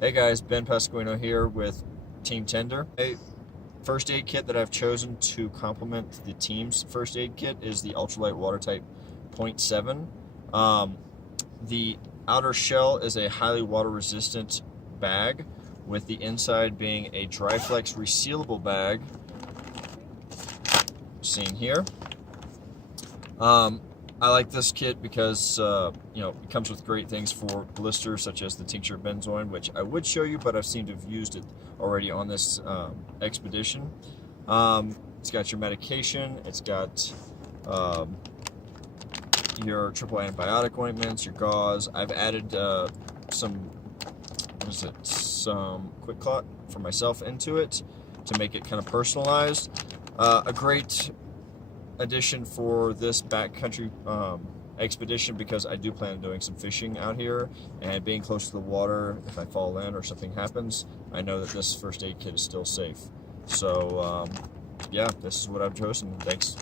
Hey guys, Ben Pasquino here with Team Tender. A first aid kit that I've chosen to complement the team's first aid kit is the Ultralight Watertight 0.7. The outer shell is a highly water resistant bag, with the inside being a Dryflex resealable bag, seen here. I like this kit because it comes with great things for blisters, such as the tincture of benzoin, which I would show you, but I've seemed to have used it already on this expedition. It's got your medication. It's got your triple antibiotic ointments, your gauze. I've added some quick Clot for myself into it to make it kind of personalized. A great addition for this backcountry expedition, because I do plan on doing some fishing out here, and being close to the water, if I fall in or something happens, I know that this first aid kit is still safe. So yeah, this is what I've chosen. Thanks.